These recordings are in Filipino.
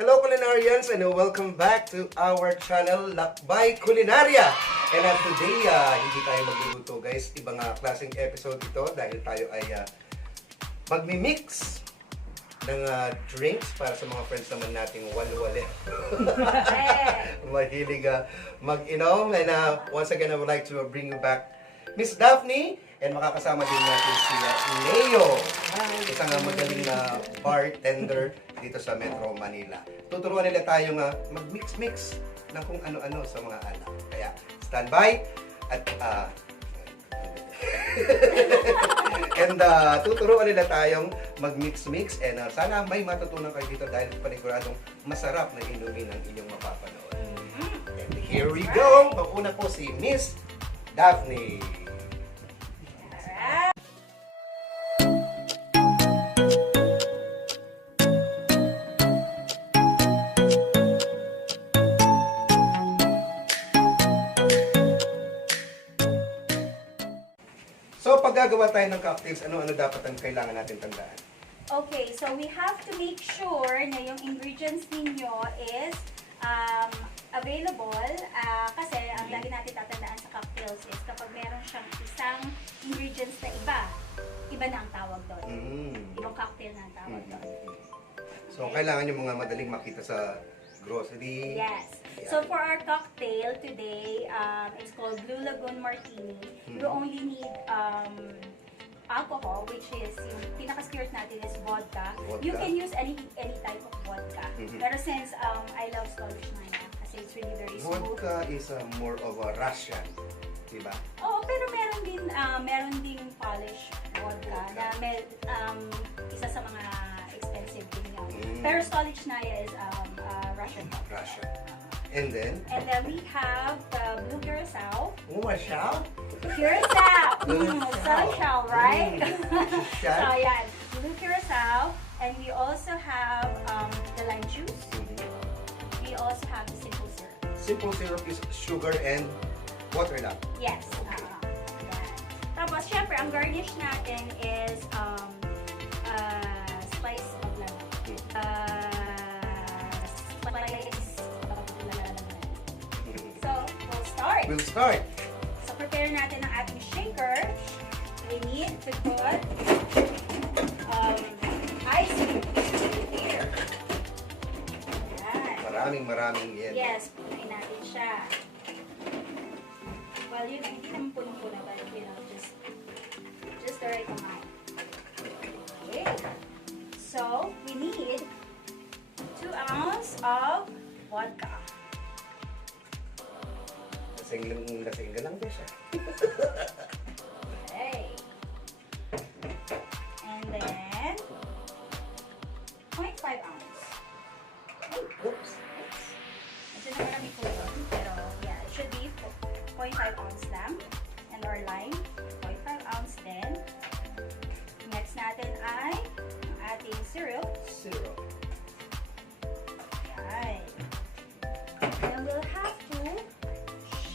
Hello Kulinarians and welcome back to our channel Lakbay Kulinarya. And today, hindi tayo magluluto guys. Ibang klaseng episode ito dahil tayo ay magmi-mix ng drinks para sa mga friends naman nating walwalin. Mahilig mag-inom. And once again, I would like to bring you back Miss Daphne. And makakasama din natin si Leo, isang magaling na bartender dito sa Metro Manila. Tuturuan nila tayong mag-mix-mix ng kung ano-ano sa mga alak. Kaya stand by at and tuturuan nila tayong mag-mix-mix and sana may matutunan kayo dito dahil paniguradong masarap na inumin ang inyong mapapanood. And here we go! Mauna po si Miss Daphne. So, pag gagawa tayo ng cocktails, ano-ano dapat ang kailangan natin tandaan? Okay, so we have to make sure na yung ingredients ninyo is available kasi ang lagi natin tatandaan sa cocktails is kapag meron siyang isang ingredients na iba na ang tawag doon. Ibang cocktail na ang tawag doon. So, kailangan yung mga madaling makita sa grocery. Yes. So for our cocktail today, it's called Blue Lagoon Martini. You only need alcohol, which is yung pinaka-spirit natin is vodka. You can use any type of vodka. Pero since I love Scottish Naya, kasi it's really very smooth. Vodka is more of a Russian, diba? Oo, pero meron ding Polish vodka na isa sa mga expensive din yun. Pero Scottish Naya is Russian vodka. Russian. And then we have the blue curacao. Curacao? Curacao! Curacao, right? So, yeah, blue curacao. And we also have the lime juice. We also have the simple syrup. Simple syrup is sugar and water lang. Yes. Yan. Tapos, syempre, ang garnish natin is slice of lemon. We'll start. So, prepare natin ang ating shaker. We need to put ice here. Yan. Maraming yan. Yes, punuin natin siya. Well, hindi naman punong-puno, but just the right amount. Okay. So, we need 2 ounces of vodka. Lasing ka lang din siya. Okay. And then, 0.5 ounce. Oops. Medyo na marami po yun. Pero, yeah, it should be 0.5 ounce lang. And our lime, 0.5 ounce din. Next natin ay ang ating syrup. Syrup. Yan. And we'll have to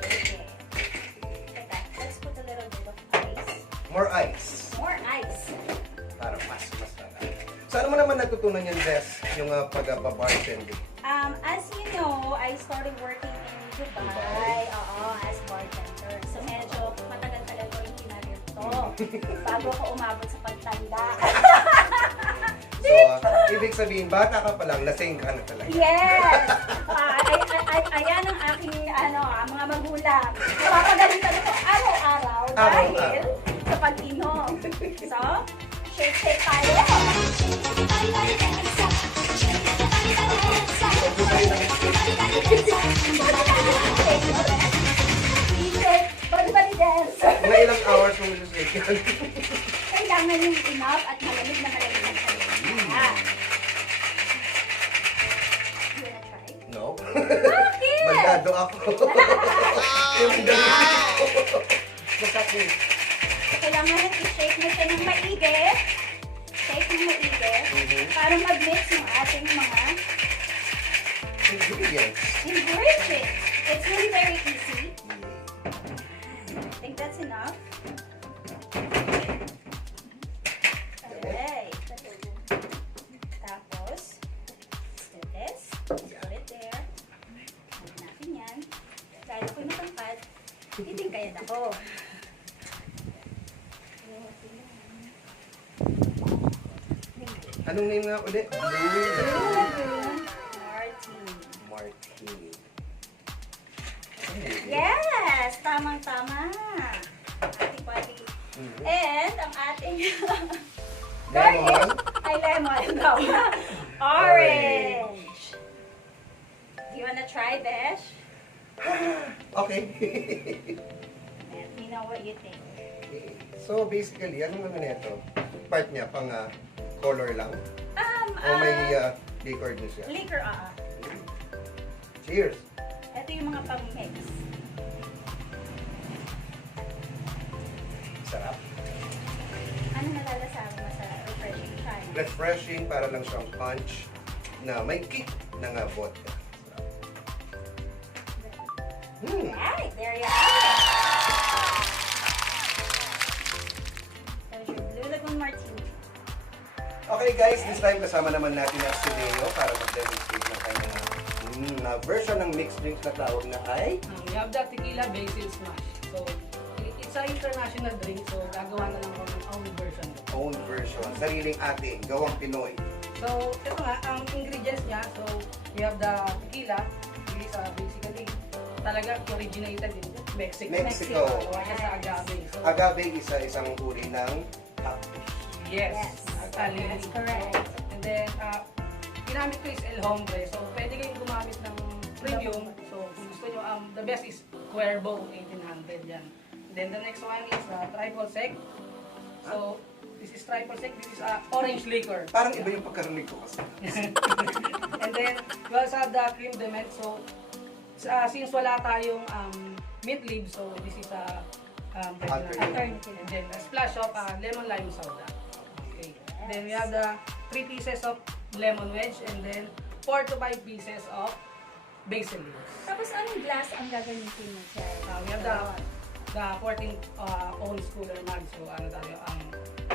shake it. Teka, let's put a little bit of ice. More ice. More ice. Para mas Saan mo naman natutunan yan, Bess, yung pag-bartending? As you know, I started working in Dubai. Oo, as bartender. So medyo matagal-tagal ko yung kinarir to. Bago ko umabot sa pagtanda. So, ibig sabihin, bata ka pa lang, lasing ka na talaga. Yes! Ayan ang aking mga magulang. Napapagalitan ako araw-araw dahil sa pag-inom. So, shake tayo. Bali-bali dance. Mga ilang hours mong shake yan? Kailangan yung enough at malamig na malamig na kayo. You wanna try? No. Bakit? Magdado ako. Masakit. Kailangan i-shake mo siya ng maigi. Shake ng maigi. Para mag-mix yung ating mga Ingredients. It's really very easy. I think that's enough. Okay. Tapos, let's do this. prepared ako. Anong name nga ulit? Blue Lagoon Martini. Martini. Yes! Tamang-tama. Pati-pati. And ang ating Lemon. ay lemon. Tama. Orange. Do you wanna try, Besh? Okay. Let me know what you think. So basically, anong ano nito? Part niya, pang color lang? O may liquor na siya? Liquor, Cheers! Ito yung mga pang-mix. Sarap. Ano nalalasabi mo sa refreshing try? Refreshing, para lang siyang punch na may kick ng vodka. Right, there you have it. There's your Blue Lagoon Martini. Okay guys, this time kasama naman natin ang si Leo para mag-demonstrate ng kanyang version ng mixed drinks na tawag na ay We have the tequila basil smash. So, it's an international drink, so gagawa na lang ako ng own version. own version, sariling ating, gawang Pinoy. So, ito nga, ang ingredients niya, so we have the tequila, which is basically talaga originated in Mexico. Mexico. Gawa siya sa agave. So, Agave isang uri ng cactus. yes, Yes, actually. that's correct. And then, ginamit ko is El Hombre. So, pwede kayong gumamit ng premium. So, kung gusto nyo, the best is Cuervo 1800 yan. And then, the next one is triple sec. So, this is triple sec. This is orange liquor. Parang iba yung pagkarinig ko kasi. And then, we also have the cream de menthe. So, since wala tayong mint leaves, so this is Alternative. and then a splash of lemon lime soda. Okay. Then we have the 3 pieces of lemon wedge and then 4 to 5 pieces of basil leaves. Tapos anong glass ang gagamitin mo siya? We have the 14 ounce cooler mug. So ano tayo,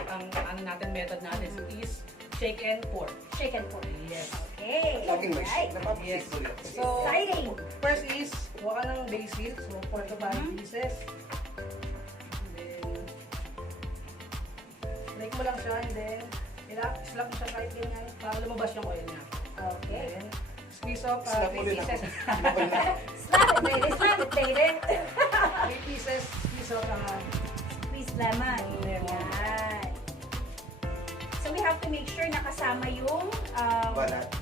ang ano natin, method natin is shake and pour. Shake and pour. Yes. Okay. Laging may Right. napapasis ko yun. So, Exciting. first is, kuha ka ng basil. So, 4 to 5 pieces. And then, break mo lang siya and then, slap mo siya kahit ganyan para lumabas yung oil niya. Okay. Then, squeeze off Slap 3 mo din pieces. Slap it, baby. Slap it, baby. 3 pieces, squeeze off Squeeze lemon. Lemon. Yan. So we have to make sure nakasama yung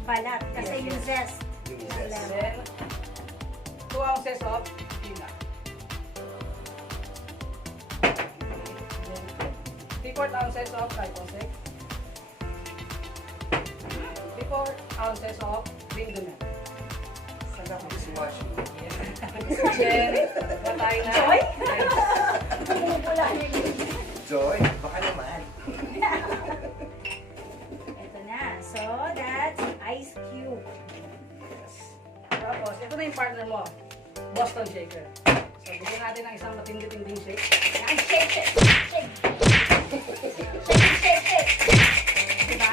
Balat. kasi Yes, yung yes. zest. Yung ng zest. lemon. Then, 2 ounces of tequila. Then, 3/4 ounces of triple sec. 3/4 ounces of cream de menthe. Sarap yung smash. Then, patay na. Joy? Bumubula yung Joy, baka naman. ito na. So that's ice cube. Tapos, ito na yung partner mo. Boston shaker. So, bigyan natin ng isang matindi-tinding shake. Yan, shake it. Shake. Shake it. Diba?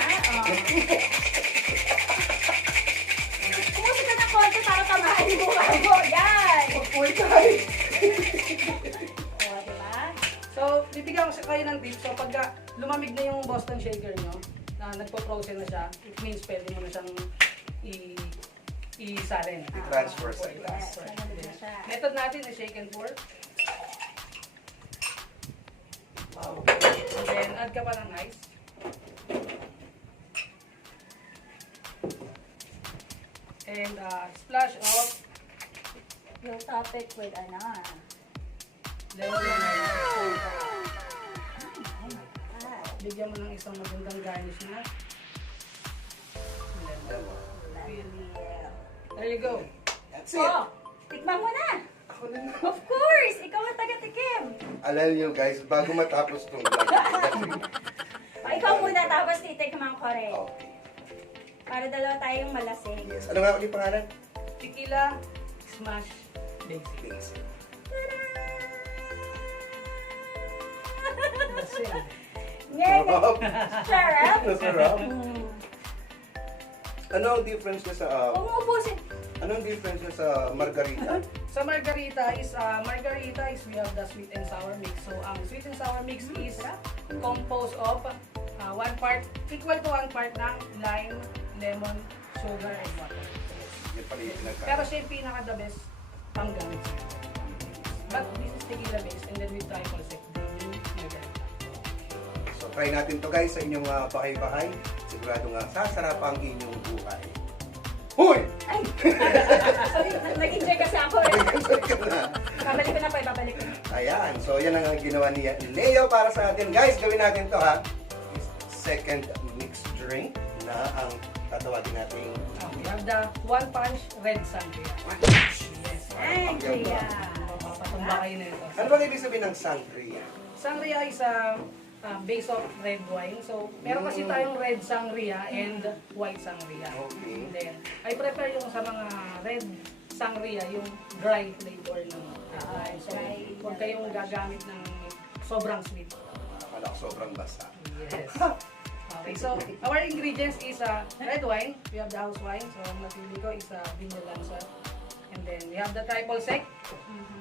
Pumusik ka ng konti para tamahan yung mukha mo. Yan. Uy, tayo! O, diba? So, bibigyan ko sa kayo ng tip. So, pagka lumamig na yung Boston shaker nyo, na nagpo-frozen na siya, it means pwede mo na siyang i-salin. I-transfer sa Yes, glass. nanonood na siya. Method natin is shake and pour. Wow. And then, add ka pa ng ice. And splash of You'll top it with ano. lemon. Oh my God. Bigyan mo ng isang magandang garnish na. Lemon. There you go. That's it. Oh, tikman mo na. Ako na na. Of course, ikaw ang taga-tikim. Alam niyo guys, bago matapos itong vlog, O, ikaw muna, tapos titikman ko rin. okay. Para dalawa tayong malasing. Yes. Ano nga ulit pangalan? Tequila, smash, basil. Basic. Basil. Ngayon, Sarap. sarap. Masarap. Mm. Ano ang difference niya sa Huwag mo ubusin. ano ang difference niya sa margarita? Sa margarita is we have the sweet and sour mix. So ang sweet and sour mix is composed of equal to 1 part ng lime, lemon, sugar, and water. Yun pala yung Pero siya yung pinaka-the best panggamit. But this is tequila based and then we triple sec yung margarita. So try natin to guys sa inyong bahay-bahay. Sigurado nga sasarap ang inyong buhay. Hoy! Ay! Sorry, nag-enjoy kasi ako eh. Babalik ko na po, babalik ko na. Ayan, so yan ang ginawa ni Leo para sa atin. Guys, gawin natin to ha. Second mixed drink na ang tatawagin natin. We have the 1 punch red sangria. Yes. Sangria. Papatumba kayo na ito. Ano ba ibig sabihin ng sangria? Sangria is a base of red wine. So, meron kasi tayong red sangria and white sangria. Okay. And then, I prefer yung sa mga red sangria, yung dry flavor ng wine. So, huwag kayong gagamit ng sobrang sweet. Akala ko sobrang basa. Yes. Okay, so our ingredients is red wine. We have the house wine. So, ang napili ko is Vinyo Lanza. And then, we have the triple sec.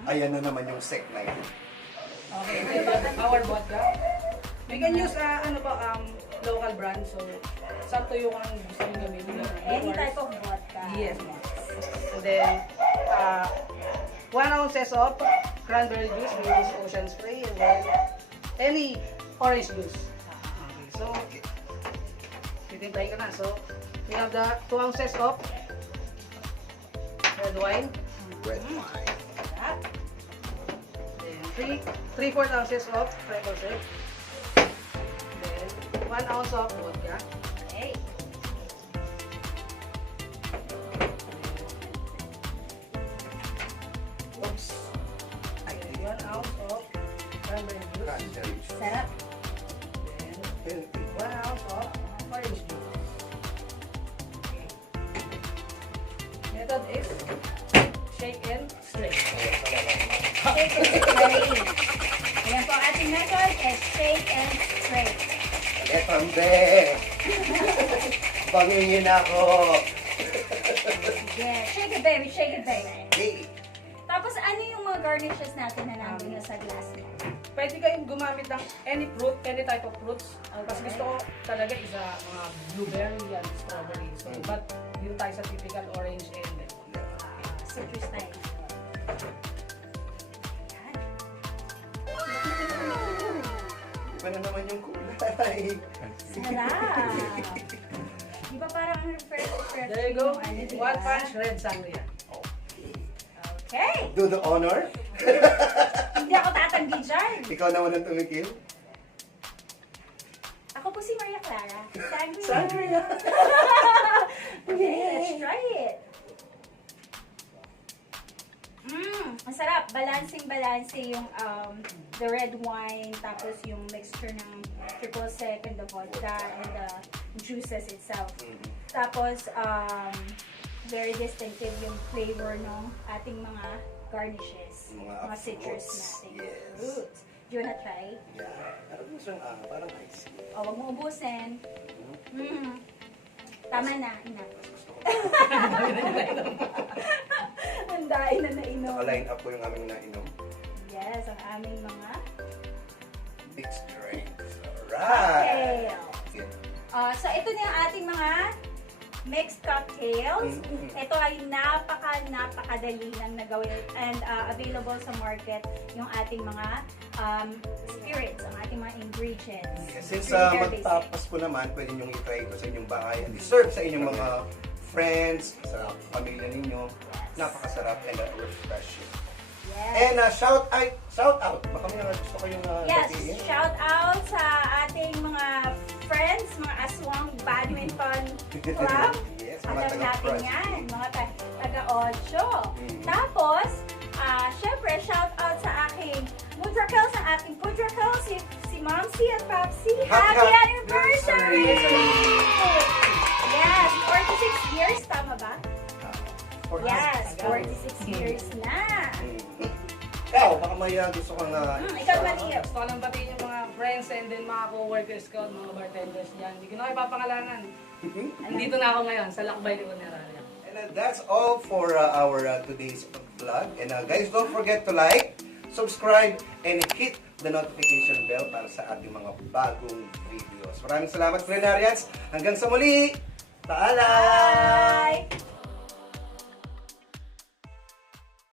Ayan na naman yung sec na yan. Okay, we have our vodka. We can use local brand. So, sakto yung kung gusto nyo gamitin. Any type of vodka. Yes, ma'am. And then, 1 ounces of cranberry juice. We use ocean spray. And then, any orange juice. Okay, so, titimpay ka na. So, we have the 2 ounces of red wine. Red wine. Then, 3/4 ounces of triple sec. Then, 1 ounce of vodka. Okay. Oops. Ay, Then, 1 ounce of cranberry juice. cranberry juice. Sarap. Then, Healthy. 1 ounce of orange juice. Okay. Method is shake and stir. Shake and spray. Ayan po ang ating method is shake and spray. Etambe! Bangingin ako! Yeah, shake it baby, shake it baby. Hey! Tapos ano yung mga garnishes natin na nandun na sa glass mo? Pwede kayong gumamit ng any fruit, any type of fruits. Mas gusto ko talaga is mga blueberry and strawberry. So, but dito tayo sa typical orange and lemon. Citrus tayo. Iba na naman yung kulay. Sarap! Di ba parang refresh There you go. yung ano, di 1 ba? punch red sangria. Okay! Do the honor. Hindi ako tatanggi dyan. Ikaw naman ang tumikil. Ako po si Maria Clara. Sangria! Sangria! Okay, let's try it. Ang sarap. Balancing yung the red wine, tapos yung mixture ng triple sec and the vodka and the juices itself. Tapos, very distinctive yung flavor ng ating mga garnishes. Mga citrus fruits. natin. Yes. Fruits. Do you wanna try? Yeah. Ano mo siyang parang ice cream. O, wag mo ubusin. Tama na, ina. Ang daing na nainom. Naka-line up ko yung aming nainom. Yes, ang aming mga Mixed drinks. Alright! cocktails. So, ito na yung ating mga mixed cocktails. Ito ay napakadali lang na gawin and available sa market yung ating mga spirits, ang ating mga ingredients. Since Very basic. magtapas ko naman, pwede nyo i-try ito sa inyong bahay and serve sa inyong mga friends, sa pamilya ninyo. Napakasarap and refreshing. Yes. And shout out. Baka may gusto ko yung Yes, batiin. shout out sa ating mga friends, mga Aswang Badminton Club. Yes, mga Alam natin taga-French. yan, mga taga-8. Tapos, syempre, shout out sa aking Mudrakels, sa aking Pudrakels, si Momsy at Popsy. Happy anniversary! Yes, 46 years, tama ba? Yes, 46 years na. Ikaw, baka may gusto kang Ikaw, Maria. Gusto ko lang batiin yung mga friends and then mga co-workers ko, mga bartenders dyan. Hindi ko na kayo papangalanan. Andito na ako ngayon sa lakbay ni Kulinarya. And that's all for our today's vlog. And guys, don't forget to like, subscribe, and hit the notification bell para sa ating mga bagong videos. Maraming salamat, Kulinarians. Hanggang sa muli! Paalam!